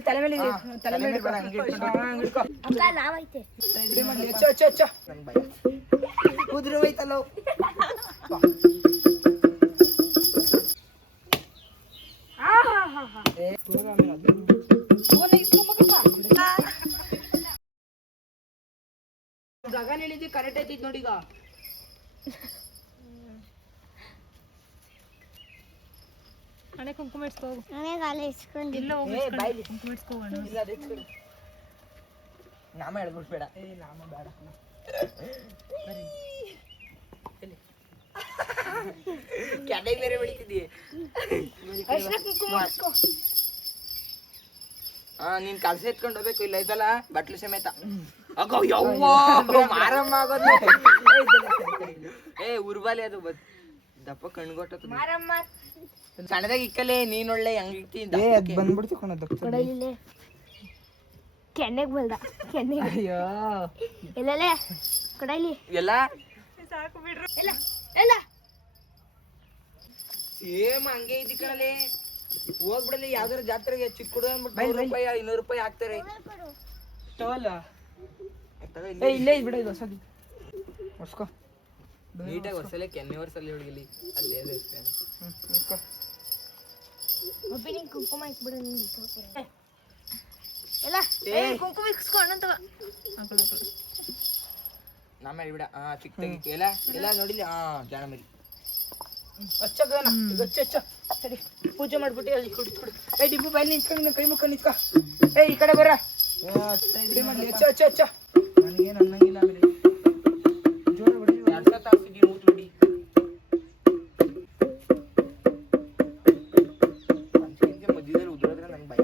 ತಲೆ ಮೇಲೆ ಕುದುರೆ ಹೋಯ್ತಲ್ಲ ಜಾಗ ಹೇಳಿದ್ವಿ ಕರೆಕ್ಟ್ ಐತಿ ನೋಡಿ ಈಗ ಹಣೆ ಕುಂಕುಮ ಇಟ್ಕೋ ಇಲ್ಲ ಕುಂಕುಮ ಇಟ್ಕೋ ನಾಮ ಹೇಳ್ಬಿಡ್ಬೇಡ ನಾಮ ಬೇಡ ಕ್ಯಾಡೆ ಬೇರೆ ಬೆಳಿತಿದ್ದೀ ನೀನ್ ಕಲ್ಸ ಎತ್ಕೊಂಡು ಹೋಗ್ಬೇಕು ಇಲ್ಲ ಐತಲ್ಲ ಬಟ್ಲು ಸಮೇತ ಅಗೋ ಯವ್ವ ಮಾರಮ್ಮ ಆಗೋದು ಉರ್ಬಾಲಿ ಅದು ದಪ್ಪ ಕಣ್ಗೊಟ್ಟ ಸಣ್ಣದಾಗ ಇಕ್ಕಲೆ ನೀನ್ ಒಳ್ಳೆ ಹೆಂಗಿಕ್ತಿ ಬಂದ್ಬಿಡ್ತಿ ಕೆನ್ನೆಗ್ ಬಲ್ದ ಕೆನ್ನೆ ಅಯ್ಯೋ ಎಲ್ಲೇ ಕೊಡಲಿ ಎಲ್ಲ ಸಾಕು ಬಿಡ್ರು ಎಲ್ಲ ಎಲ್ಲ ಸೇಮ್ ಹಂಗೆ ಇದ್ದಿ ಕಣಲೆ ಹೋಗ್ಬಿಡಲಿ ಯಾವ್ದಾರ ಜಾತ್ರೆಗೆ ಚಿಕ್ಕ ಹುಡುಗ ಅಂದ್ಬಿಟ್ಟು 100 ರೂಪಾಯಿ 200 ರೂಪಾಯಿ ಹಾಕ್ತಾರೆ ತವಲ್ಲ ಇಲ್ಲೇ ಬಿಡ ಇದು ಹೊಸದು ಹೊಸ್ಕೋ ನೀಟಾಗಿ ಹೊಸಲೆ ಕೆನ್ನೆ ವರ್ಷಲ್ಲಿ ಹುಡುಗಿಲಿ ಅಲ್ಲೇ ಅದೇ ಒಬ್ಬಿನಿಗೆ ಕುಂಕುಮ ಇಟ್ಬಿಡು ನಿಂಗೆ ಎಲ್ಲ ಕುಂಕುಮ ಇಕ್ಸ್ಕೊಂಡಂತವ ನಮ್ಮ ಹೇಳ್ಬಿಡ ಚಿಕ್ಕ ತೆಗಿತು ಎಲ್ಲ ಎಲ್ಲ ನೋಡಿಲಿ ಜಾಣ ಮರಿ ಹಚ್ಚಗನ ಹಚ್ಚ ಸರಿ ಪೂಜೆ ಮಾಡ್ಬಿಟ್ಟು ಅಲ್ಲಿ ಕುಡಿದು ಡಿಬ್ಬು ಬಾಯಿ ನಿಂತ್ಕೊಂಡು ಕೈ ಮುಖ ನಿಂತ್ಕೊ ಈ ಕಡೆ ಬರ ಮಾಡ್ಲಿ ಹಚ್ಚ ನನಗೇನು ಅನ್ನಂಗಿಲ್ಲ ಆಮೇಲೆ ಜೋರ ಬಿಡಿ 2 ಸತ ಹಾಕ್ಸಿದ್ದೀನಿ ಊಟ ಬಿಡಿ ಮಧ್ಯದಲ್ಲಿ ಉದುರಿದ್ರೆ ನಂಗೆ ಭಯ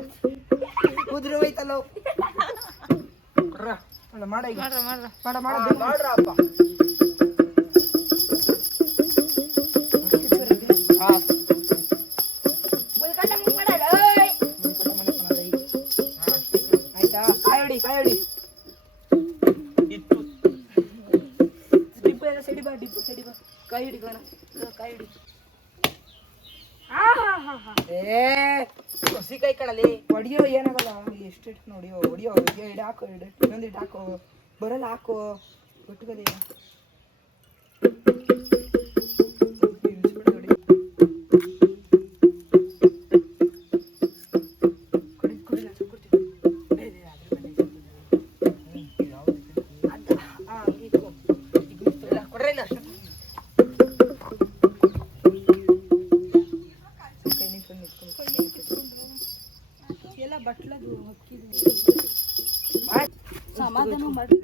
ಉದುರು ಹೋಯ್ತಲ್ಲ ಮಾಡ ಈಗ ಮಾಡ್ರಪ್ಪ ಆಯ್ತಾ ಕಾಯಿ ಹೊಡಿ ಡಿಬ್ಬು ಎಲ್ಲ ಸೆಡಿ ಬಾ ಕಾಯಿ ಹಿಡಿ ಕಾಯಿ ಹಿಡಿ ಹಸಿ ಕಾಯಿ ಕಣಲಿ ಹೊಡಿಯೋ ಏನಾಗಲ್ಲ ಎಷ್ಟು ಹೊಡಿಯೋ ಹಾಕೋ ಇನ್ನೊಂದು ಹಾಕೋ ಬರಲ್ಲ ಹಾಕೋ ಬಿಟ್ಕಲಿ ಸಮಾಧಾನ ಮಾಡಿ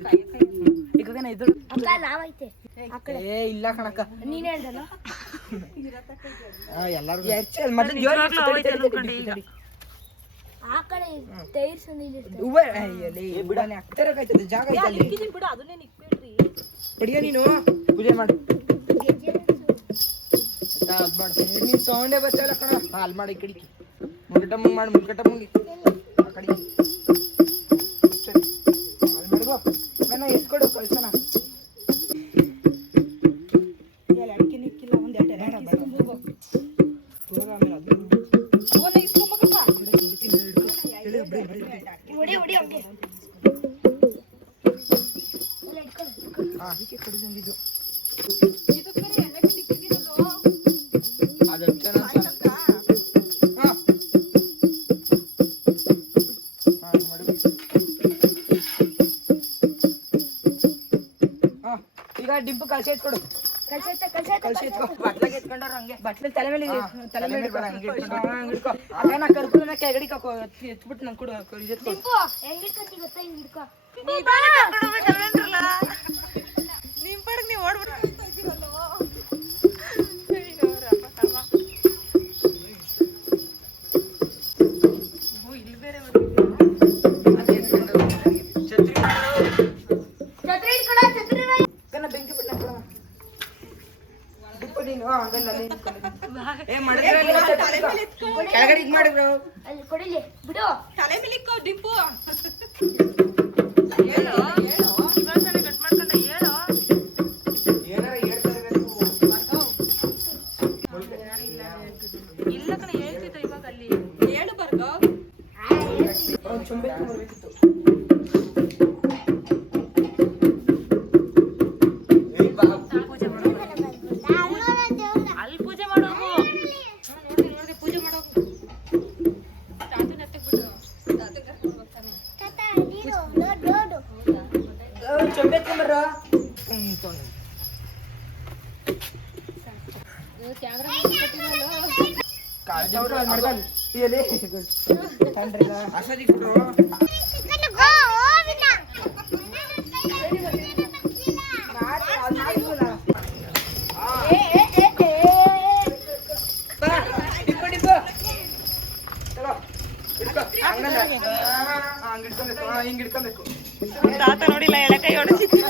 ಇಲ್ಲ ಕಣಕ್ಕ ನೀನ್ ಹೇಳ್ದಲ್ಲ ಎಲ್ಲಾರು ಆ ಕಡೆ ಜಾಗ ಪಡಿಯ ನೀನು ಪೂಜೆ ಮಾಡು ನೀನ್ ಸೌಂಡೇ ಬಚ್ಚಲ್ಲ ಕಣ ಹಾಲ್ ಮಾಡಿ ಈ ಕಡೆ ಮುಲ್ಕಟ್ಟಮ್ಮಂಗಿ ಆ ಕಡೆ ಎತ್ಕೊಡು ಕಳ್ಸೋಣ ಅಡಿಕೆ ನಿಕ್ಕಿಲ್ಲ ಒಂದ್ ಅದಕ್ಕೆ ಕಡಿದು ಈಗ ಡಿಂಪು ಕಳ್ಸಿ ಎತ್ಕೊಡು ಬಟ್ಲಾಗ ಎತ್ಕೊಂಡ್ರ ಹಂಗೆ ಬಟ್ಲ ತಲೆ ಮೇಲೆ ಅದೇನ ಕರ್ಕೊಂಡು ಕೆಗಡಿ ಎತ್ಬಿಟ್ಟು ನಂಗೆ ಕೊಡು ನಿಮ್ ಪಡಕ್ ನೀವು ಓಡ್ಬಿಟ್ಟು ಇಲ್ಲಿ ಬೇರೆ ಬೆಂಕಿ ಬಿಟ್ಟು ನೀನು ಕೆಳಗಡೆ ಈಗ ಮಾಡಿದ್ರು ಕೊಡಿಲಿ ಬಿಡು ತಲೆ ಮೇಲೆ ಡಿಂಪು ಕಟ್ ಮಾಡ್ಕೊಂಡ ಹೇಳೋ ಏನಾರ ಹೇಳ್ತಾ ಇರಬೇಕು ಇಲ್ಲ ಕಣ ಹೇಳ್ತಿದ್ದ ಇವಾಗ ಅಲ್ಲಿ ಹೇಳು ಬರ್ಗೋ ಒಂದು ಚೊಂಬೆ ಬರ್ಬೇಕಿತ್ತು. ಪೂಜೆ ಮಾಡೋದು ಅಲ್ಲಿ ಪೂಜೆ ಮಾಡೋದು ನೋಡ್ದೆ ಪೂಜೆ ಮಾಡೋದು ತಾತನ ಹತ್ತಕ್ಕೆ ಬಿಡು ಚೊಂಬೆ ಬರ್ರ ಹಿಂಗ್ ಹಿಡ್ಕೊಬೇಕು. ತಾತ ನೋಡಿಲ್ಲ ಎಳೆ ಕೈ ಹೊಡೆಸಿದ್ರು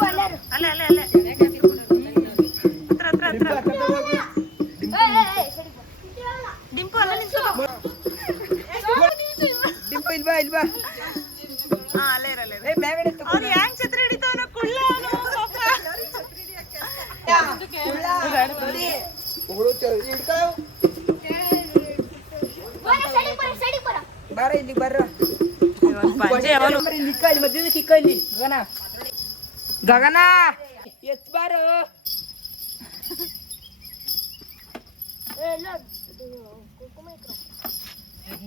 ಅಲ್ಲೇ ಅಲ್ಲೇ ಅಲ್ಲೇ ಹತ್ರ ಹತ್ರ ಹತ್ರ ಡಿಂಪು ಅಲ್ಲ ನಿಂತು ಡಿಂಪು ಇಲ್ವಾ ಇಲ್ವಾ ಹಾ ಅಲ್ಲೇ ಇರಲ್ಲ ಮ್ಯಾಗಡೆ ಅವ್ನು ಹ್ಯಾಂಗ್ ಛತ್ರಿ ಹಿಡಿತಾವನ ಕುಳ್ಳ ಬಾರ ಇಲ್ಲಿ ಬರ್ರ ಪಂಚೆ ಅವನು ಮಧ್ಯದ ಕಿಕ್ಕ ಇಲ್ಲಿ ಗಗನ ಗಗನ ಎತ್ ಬಾರು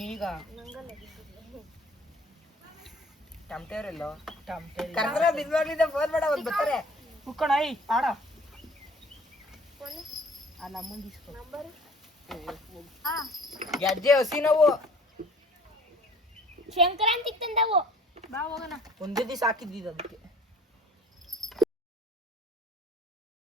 ಈಗ ಟಮಟೇವ್ರಲ್ಲ ಕರ್ದ್ರ ಬಿದ್ವಾಗ್ಲಿಂದ ಫೋನ್ ಮಾಡ ಒಂದ್ ಬರ್ತಾರೆ ಕುಕ್ಕಣ ಐ ಆಡ ಆ ನಮ್ಮಂದು ಗೆಡ್ಜೆ ಹಸಿ ನಾವು ಶಂಕರಾಂತಿಗೆ ತಂದವು ಬಾ ಹೋಗೋಣ ಒಂದೇ ದಿವಸ ಹಾಕಿದ್ವಿ ಅದಕ್ಕೆ